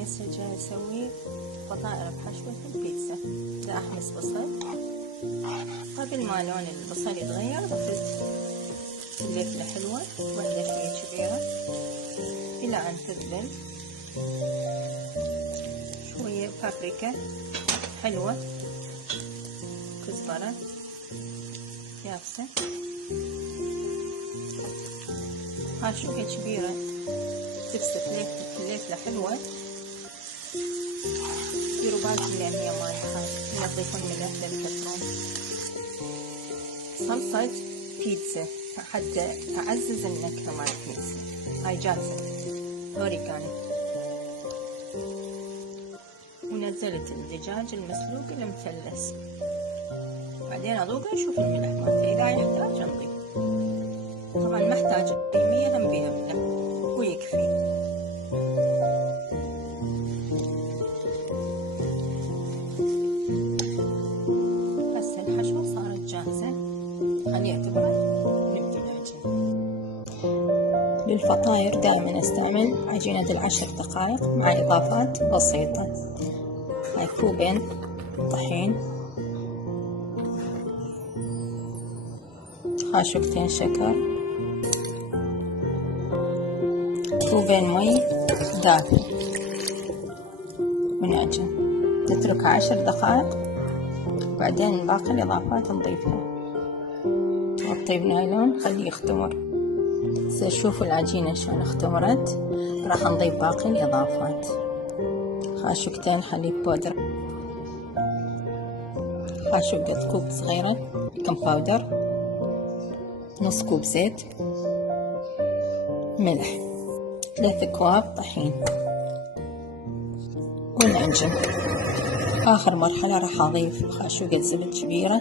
أنا هسه جاي أسوي فطائر بحشوة البيتزا. دا أحمص بصل، قبل ما لون البصل يتغير ضفت فلفلة حلوة واحدة شوية كبيرة إلى أن تذبل، شوية بابريكا حلوة، كزبرة يابسة، حاشوكة كبيرة تبسط فلفلة حلوة. ديروا بالكم لأن هي مالحة، لا تضيفون ملح لا تكثرون. صلصة بيتزا حتى أعزز النكهة مال البيتزا، هاي جاهزة أوريجاني. ونزلت الدجاج المسلوق المثلث، بعدين أذوقه أشوف الملح مالته، إذا يحتاج نضيف. طبعا ما احتاج كمية هم بيها ملح ويكفي. هسه الحشوة صارت جاهزة، خليها تبرد ونبدي العجين. للفطاير دائما استعمل عجينة 10 دقائق مع إضافات بسيطة. هاي كوبين طحين، حاشوكتين شكر، كوبين مي دافي ونعجن. نتركها 10 دقائق، وبعدين باقي الإضافات نضيفها. نغطيه بنايلون خليه يختمر. شوفوا العجينة شلون اختمرت. راح نضيف باقي الإضافات: خاشوقتين حليب بودرة، خاشوقة كوب صغيرة بيكنج باودر، نص كوب زيت، ملح، 3 أكواب طحين، ونعجن. آخر مرحلة راح أضيف خاشوقة زبد كبيرة،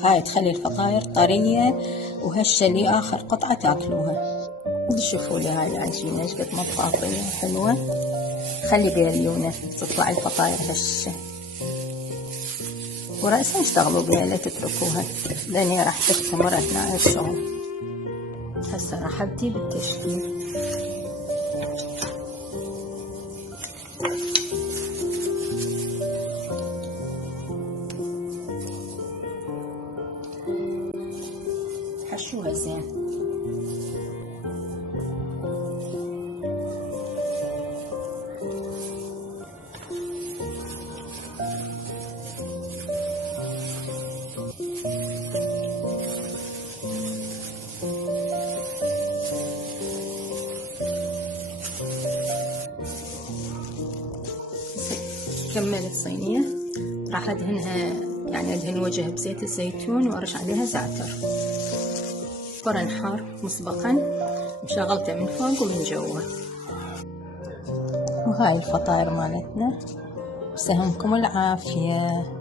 هاي تخلي الفطاير طرية وهشة لي آخر قطعة تاكلوها. شوفوا لي هاي العجينة ايش قد مطاطية حلوة، خلي بيها ليونة تطلع الفطاير هشة. ورأسا اشتغلوا بيها لا تتركوها لأن هي راح تختمر أثناء الشغل. هسه راح أبدي بالتشكيل. حشوها زين، كملت صينية راح أدهنها، يعني أدهن وجهها بزيت الزيتون وأرش عليها زعتر. فرن حار مسبقا مشغلته من فوق ومن جوا. وهاي الفطاير مالتنا، بسهمكم العافية.